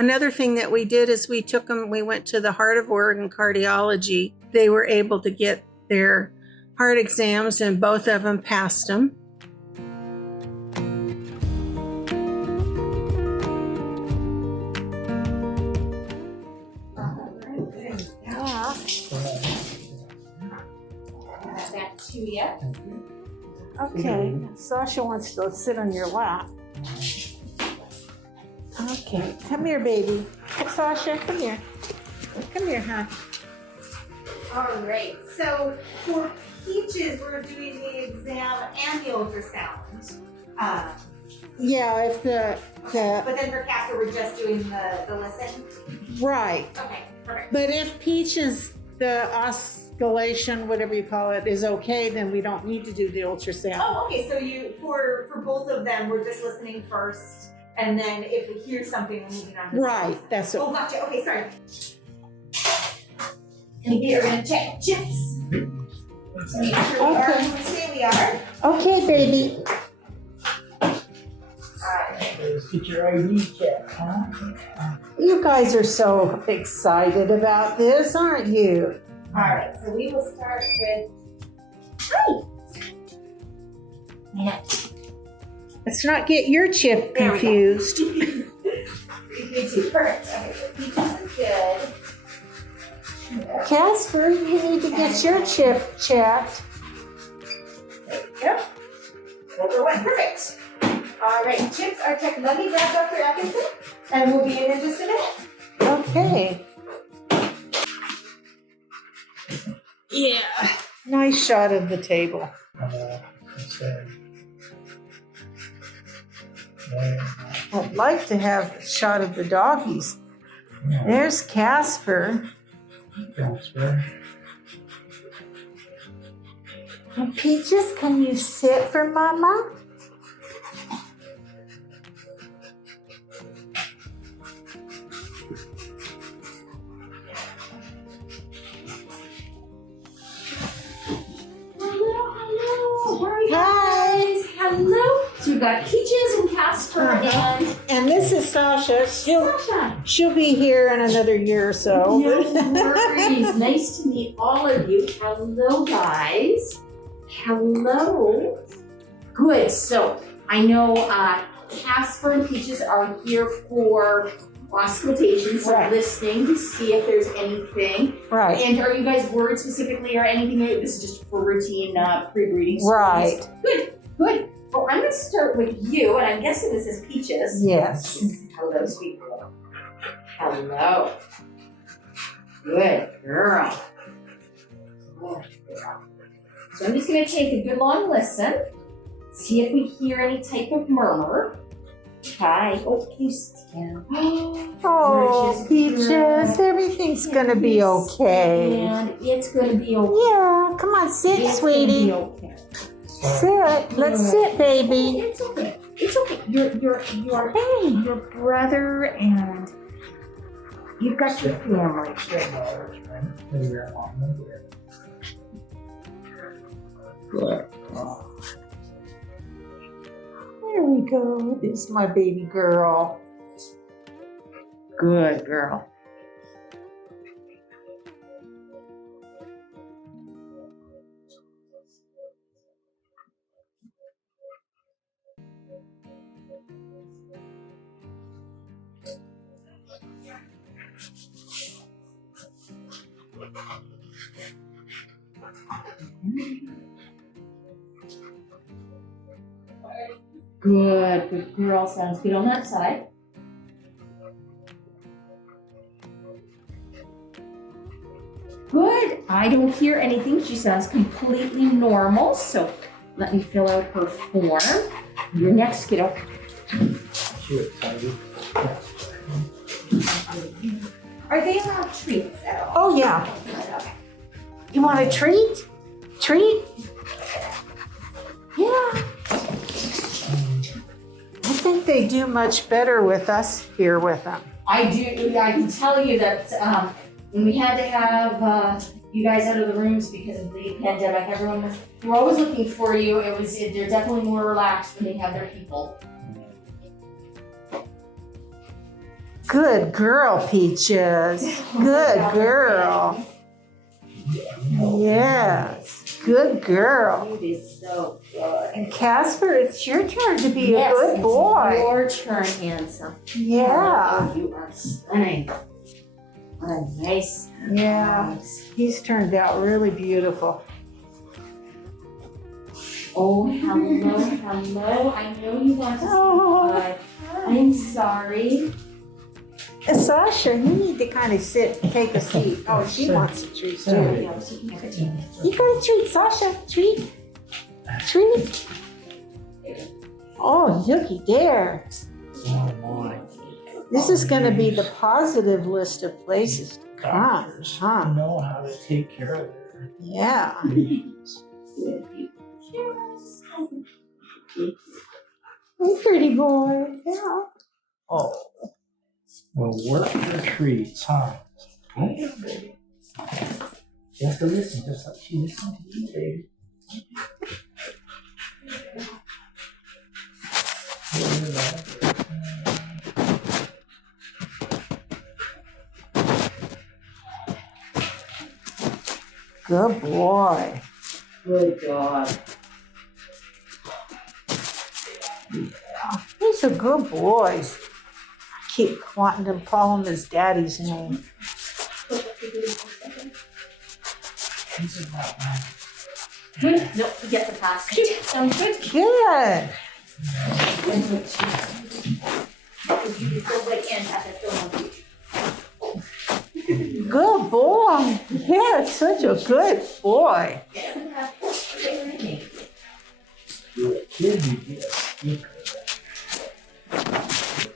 Another thing that we did is we went to the Heart of Oregon Cardiology. They were able to get their heart exams and both of them passed them. Back to you. Okay, Sasha wants to sit on your lap. Okay, come here, baby. Sasha, come here. Come here, huh? All right, so for Peaches, we're doing the exam and the ultrasound. Yeah, if the But then for Casper, we're just doing the listen. right. Okay, perfect. But if Peaches, the auscultation, whatever you call it, is okay, then we don't need to do the ultrasound. Oh, okay, so for both of them, we're just listening first, and then if we hear something, we're moving on. Right, that's it. Oh, gotcha. Okay, sorry. And we're gonna check chips. So make sure we are who we say we are. Okay, baby. Let's get your ID check, huh? You guys are so excited about this, aren't you? All right, so we will start with. Hi. Yeah. Let's not get your chip There we go. confused. Me too. Perfect. Okay, so Peaches is good. Casper, you need to get your chip checked. There we go. Number one, perfect. All right, chips are checked. Let me grab Dr. Atkinson, and we'll be in just a minute. Okay. Yeah. Nice shot of the table. I'd like to have a shot of the doggies. There's Casper. And Peaches, can you sit for Mama? Hi. Hello. So we've got Peaches and Casper And this is Sasha. Sasha. She'll be here in another year or so. No worries. Nice to meet all of you. Hello, guys. Hello. Good. So I know Casper and Peaches are here for auscultation, so Right. listening to see if there's anything. Right. And are you guys worried specifically or anything? This is just for routine pre-breeding studies. Right. Good. Good. Well, I'm going to start with you, and I'm guessing this is Peaches. Yes. Hello, sweet girl. Hello. Good girl. Good girl. So I'm just going to take a good long listen, see if we hear any type of murmur. Hi. Oh, can you stand? Oh, Peaches, everything's gonna be okay. And it's going to be okay. Yeah, come on, sit, It's sweetie. gonna be okay. Sit. Let's sit, baby. It's okay. It's okay. You're your brother, and you've got your family. Good. There we go. This is my baby girl. Good girl. Good. Good girl. Sounds good on that side. Good. I don't hear anything. She sounds completely normal. So let me fill out her form. Your next kiddo. Are they allowed treats at all? Oh, yeah. Okay. You want a treat? Treat? Yeah. I think they do much better with us here with them. I do. I can tell you that when we had to have you guys out of the rooms because of the pandemic, everyone was. We're always looking for you. They're definitely more relaxed when they have their people. Good girl, Peaches. Good girl. Yes, good girl. You did so good. And Casper, it's your turn to be Yes, a good it's boy. Your turn, handsome. Yeah, You are stunning. What a nice yeah. house. He's turned out really beautiful. Oh, hello, hello. I know you want to Oh. say hi. I'm sorry. Sasha, you need to kind of sit and take a seat. Oh, she wants a treat too. Yeah, she can have a treat. You got a treat, Sasha. Treat. Treat. Oh, looky there. Oh my. This is going to be the positive list of places to come, Doctors huh? know how to take care of their Yeah. babies. Hey, pretty boy. Yeah. Oh. Well, work your treats, huh? Yeah, baby. You have to listen just like she listened to you, baby. Good boy. Good dog. These are good boys. I keep wanting to call him his daddy's name. These are not mine. Good. Nope, he gets a pass. Sounds good. Good. You go right in at the film. Good boy. Yeah, such a good boy. You're a kid, you get a sticker.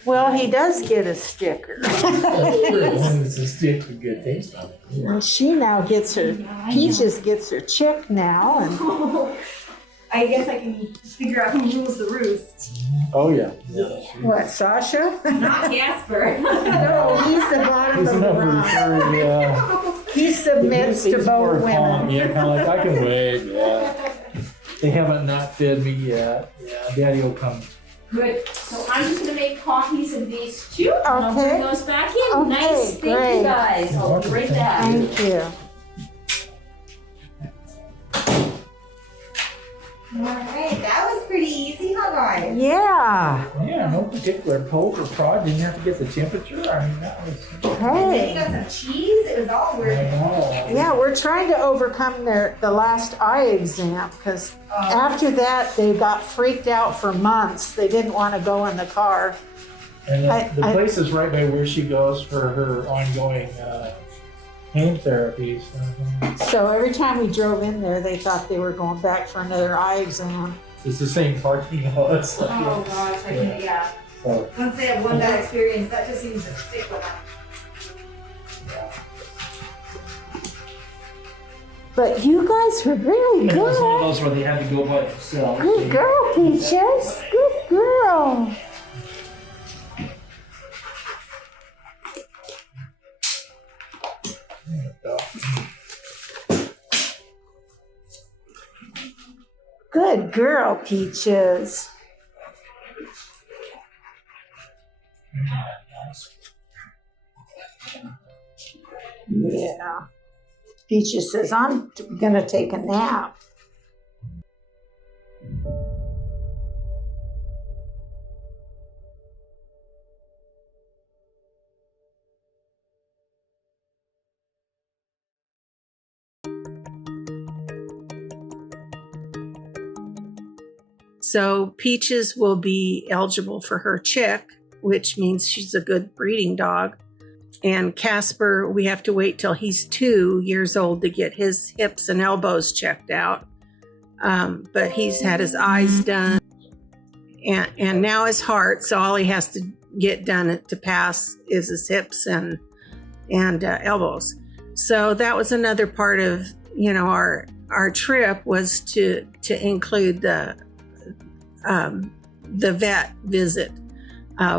Well, he does get a sticker. That's true. It's a stick with good taste on it. Yeah. And she now gets her, Peaches gets her chick now. And I guess I can figure out who rules the roost. Oh, yeah. what, Sasha? Not Casper. No, he's the bottom He's of the number rung. 3, yeah. He submits to He's more both calm. women. Yeah, kind of like, I can wait, yeah. They haven't not fed me yet. Yeah, Daddy will come. Good. So I'm just gonna make copies of these two. And I'll Okay. bring those back in. Okay, Nice. Thank great. you guys. I'll be right back. Thank you. Alright, that was pretty easy, huh guys? Yeah. Yeah, no particular poke or prod. Didn't have to get the temperature. I mean, that was. And then you Hey. got some cheese, it was all I worth it. know. Yeah, we're trying to overcome the last eye exam because after that they got freaked out for months. They didn't want to go in the car. And I- the place is right by where she goes for her ongoing pain therapy. So every time we drove in there, they thought they were going back for another eye exam. It's the same parking lot. It's like, Oh gosh, I can, yeah. so, Once they have one bad experience, that just seems to stick with them. But you guys were really it was one of good. those where they had to go by themselves. Good girl, Peaches. Good girl. Good girl, Peaches. Yeah. Peaches says, I'm gonna take a nap. So Peaches will be eligible for her chick, which means she's a good breeding dog. And Casper, we have to wait till he's 2 years old to get his hips and elbows checked out. But he's had his eyes done and now his heart. So all he has to get done to pass is his hips and elbows. So that was another part of, our trip was to include the vet visit.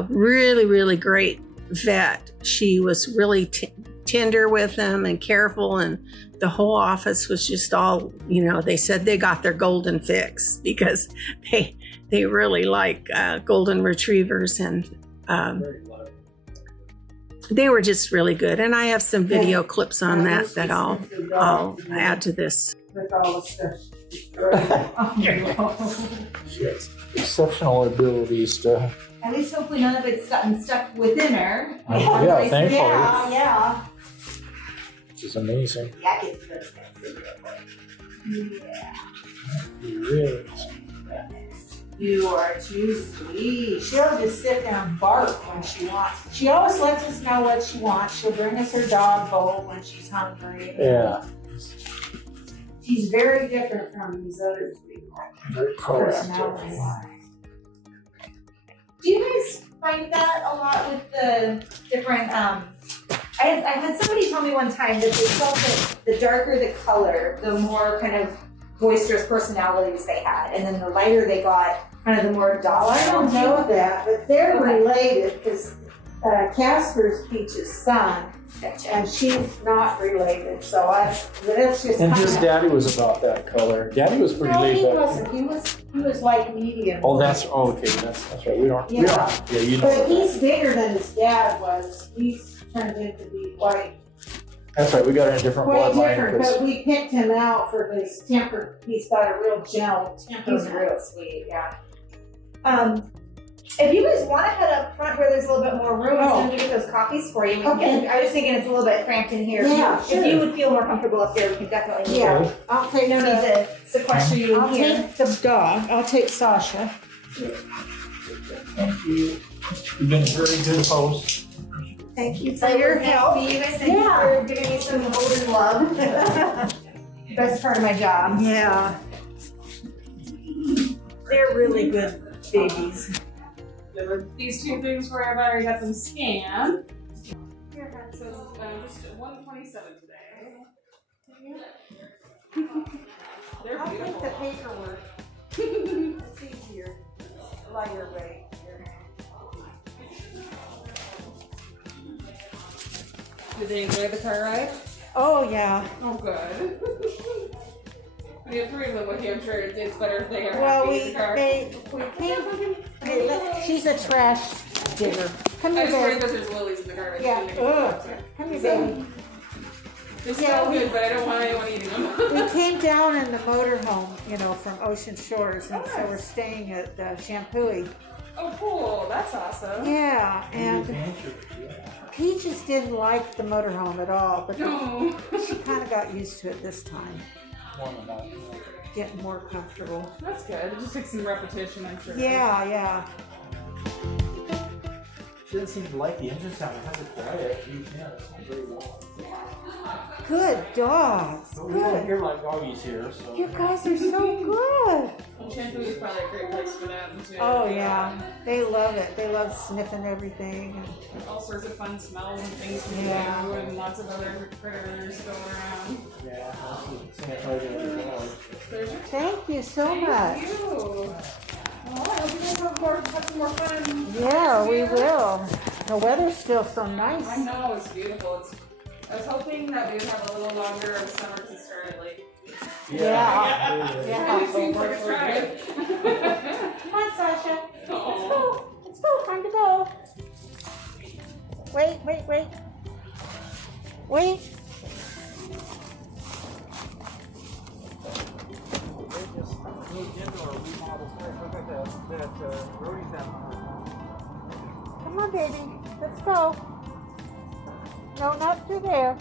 Really, really great vet. She was really tender with him and careful, and the whole office was just all, they said they got their golden fix because they really like golden retrievers, and Very lovely. they were just really good. And I have some video clips on that I'll add to this. With all the stuff. She has exceptional abilities to. At least hopefully none of it's gotten stuck within her. Yeah, thankfully. Yeah. Which is amazing. Yeah, it's good. Yeah. Really. You are too sweet. She'll just sit there and bark when she wants. She always lets us know what she wants. She'll bring us her dog bowl when she's hungry. Yeah. She's very different from these other people. Very Personalities. proactive. Do you guys find that a lot with the different, I had somebody tell me one time that they felt that the darker the color, the more kind of boisterous personalities they had, and then the lighter they got, kind of the more docile. I don't know that, but they're Okay. related because Casper's Peaches' son, Gotcha. and she's not related. So that's just. And his kinda- daddy was about that color. Daddy was pretty No, laid he back. wasn't. He was like medium. Oh, that's okay. That's right. We don't. Yeah. Yeah, you know. But he's bigger than his dad was. He's turned into be quite That's right. We got in a different bloodline different. because. But we picked him out for his temper. He's got a real gentle temper. He's real sweet, yeah. If you guys want to head up front where there's a little bit more room, Oh. I'm going to get those coffees for you. Okay. I was thinking it's a little bit cramped in here. Yeah, If sure. you would feel more comfortable up there, we can definitely move. Yeah, I'll take No need to sequester you in I'll here. take the dog. I'll take Sasha. Thank you. You've been a very good host. Thank you So your help. You guys, thank Yeah. you for giving me some golden love. Best part of my job. Yeah. They're really good babies. There were these two things where I've already got them scanned. So it's just 127 today. They're I'll take beautiful. the paperwork. It's easier, lighter weight. Did they enjoy the car ride? Oh, yeah. Oh, good. When you have three of them with you, I'm sure it's better if they are Well, happy in the car. She's a trash digger. Come I here, just worry baby. because there's lilies in the garbage. Yeah, and they get ugh. upset. Come here, baby. They smell good, but I don't want anyone eating them. We came down in the motorhome, from Ocean Shores, and so we're staying at Shampooey. Oh, cool. That's awesome. Yeah, and Peaches didn't like the motorhome at all, but No. she kind of got used to it this time, getting more comfortable. That's good. It just takes some repetition, I'm sure. Yeah. She doesn't seem to like the engine sound. It has a quiet. Yeah, it's not very well. Good dogs. But we don't Good. hear like doggies here, so. You guys are so good. And shampoo is probably a great place for them, too. Oh, yeah. They love it. They love sniffing everything. All sorts of fun smells and things to Yeah. do, and lots of other critters go around. Yeah, that's sanitizing every dog. There's your Thank you so much. Thank you. Well, I hope you guys have some more fun. Yeah, we will. The weather's still so nice. I know, it's beautiful. I was hoping that we would have a little longer of summer because it started late. Yeah. It seems like it's right. Come on, Sasha. Let's Aw. go. Let's go. Time to go. Wait. Come on, baby. Let's go. No, not through there.